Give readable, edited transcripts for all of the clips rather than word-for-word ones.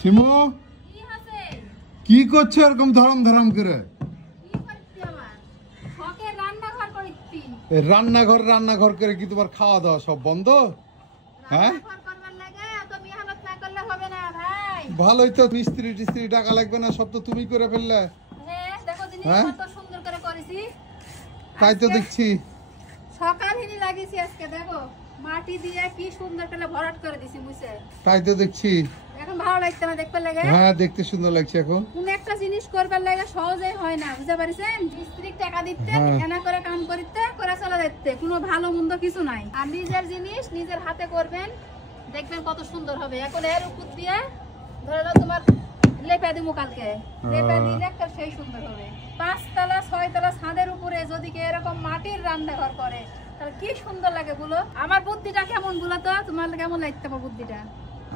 শিমু কি করছো এরকম ধরম ধরম করে? রান্নাঘর করে কি তোমার খাওয়া দাওয়া সব বন্ধ? হ্যাঁ ভালোই তো, মিস্ত্রি টিস্ত্রি টাকা লাগবে না, সব তো তুমি করে ফেললে। হ্যাঁ তাই তো দেখছি। সকালই লাগিয়েছি আজকে, দেখো মাটি দিয়ে কি সুন্দর করে ভরাট করে দিছি বুঝছে। তাই তো দেখছি। এখন ভালো লাগছে না দেখতে লাগে? হ্যাঁ দেখতে সুন্দর লাগছে। এখন কোন একটা জিনিস করবার লাগে সহজেই হয় না, বুঝতে পারছেন? মিস্ত্রি টাকা দিতে এনা করে কাম করিতে করে চলে যেতে কোনো ভালো মন্দ কিছু নাই। আর নিজের জিনিস নিজের হাতে করবেন, দেখবেন কত সুন্দর হবে। এখন এর উপর দিয়ে ধরে নাও তোমার লেপা দিমু কালকে, লেপা দিলে একটা সেই সুন্দর হবে। 5 তলা 6 তলা ছাদের উপরে যদি কেউ এরকম মাটির রান্নাঘর করে তাহলে কি সুন্দর লাগে বলো। আমার বুদ্ধিটা কেমন বলো তো, তোমার কেমন লাগছে আমার বুদ্ধিটা?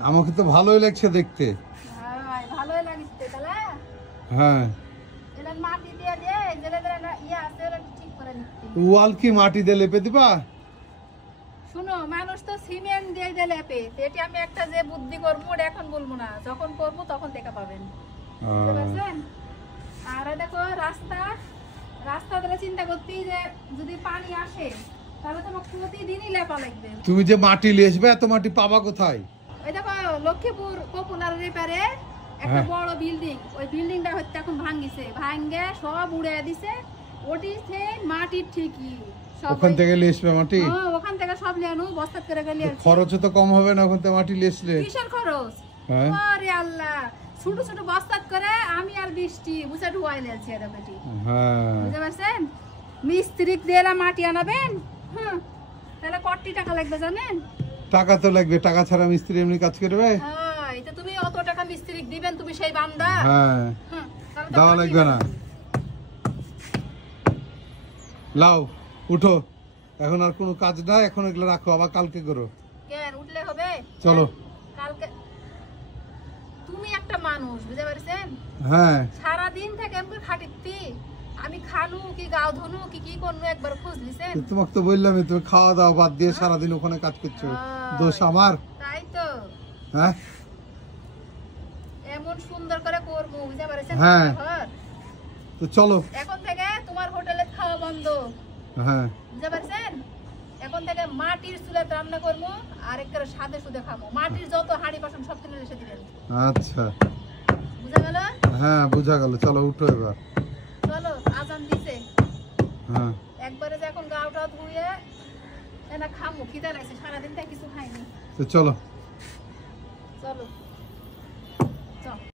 আমাকে তো ভালোই লাগছে দেখতে। ভালোই লাগছে তাহলে। হ্যাঁ এটা মাটি দিয়ে দিয়ে জেলে জেলে ইয়া আছে ওটা ঠিক করে নিচ্ছি। ওয়াল কি মাটি দিয়ে লেপে দিবা? শুনো, মানুষ তো সিমেন্ট দিয়ে দিয়ে লেপে, এটি আমি একটা যে বুদ্ধি করবো ওটা এখন বলবো না, যখন করবো তখন দেখা পাবেন, বুঝতে পারছেন? আর দেখো রাস্তা ধরে চিন্তা করতেই যে যদি পানি আসে তাহলে তোমার প্রতিদিনই লেপা লাগবে। তুমি যে মাটি লেসবে এত মাটি পাবা কোথায়? ওই দেখো লক্ষ্মীপুর পপুলার রেপারে একটা বড় বিল্ডিং, ওই বিল্ডিংটা হচ্ছে এখন ভাঙিছে, ভাঙে সব উড়ে দিছে। ওটিতে মাটি ঠিকই ওখান থেকে লেসবে মাটি? হ্যাঁ ওখান থেকে সব লিয়ানো বস্তা করে গেলে। খরচ তো কম হবে না ওখান থেকে মাটি লেসলে? কিসের খরচ? আরে আল্লাহ, ছোট ছোট বস্তা করে আমি আর বৃষ্টি বুঝে ঢুয়াই লেছি এটা বেটি। হ্যাঁ বুঝতে পারছেন? মিস্ত্রি দিলা মাটি আনাবেন, তাহলে কত টাকা লাগবে জানেন? টাকা তো লাগবে, টাকা ছাড়া মিস্ত্রি এমনি কাজ করবে? হ্যাঁ এটা তুমি অত টাকা মিস্ত্রি দিবেন, তুমি সেই বান্দা? হ্যাঁ দেওয়া লাগবে না। লাও উঠো, এখন আর কোনো কাজ নাই, এখন এগুলো রাখো, আবার কালকে করো। কেন উঠলে হবে? চলো কালকে। তুমি একটা মানুষ, বুঝতে পারছেন? হ্যাঁ সারা দিন থেকে আমি খাটিতি, আমি খানু কি গাও ধনু কি কি করনু একবার খোঁজ নিছেন? তোমাকে তো বললাম তুমি খাওয়া দাওয়া বাদ দিয়ে সারাদিন ওখানে কাজ করছো, দোষ আমার? তাই তো। হ্যাঁ এমন সুন্দর করে করবো, বুঝতে পারছেন? হ্যাঁ তো চলো এখন থেকে তোমার হোটেলে খাওয়া বন্ধ। হ্যাঁ বুঝতে পারছেন? এখন থেকে মাটির চুলায় রান্না করবো আর একবারে সাদে সুদে খাবো। মাটির যত হাঁড়ি বাসন সব কিনে এসে দিবেন। আচ্ছা বুঝা গেল? হ্যাঁ বুঝা গেল। চলো উঠো এবার। চলো আজান দিছে। হ্যাঁ একবারে যে এখন গাওটা ধুয়ে এনা খামু, খিদা লাগছে, সারাদিন থেকে কিছু খাইনি। তো চলো চলো।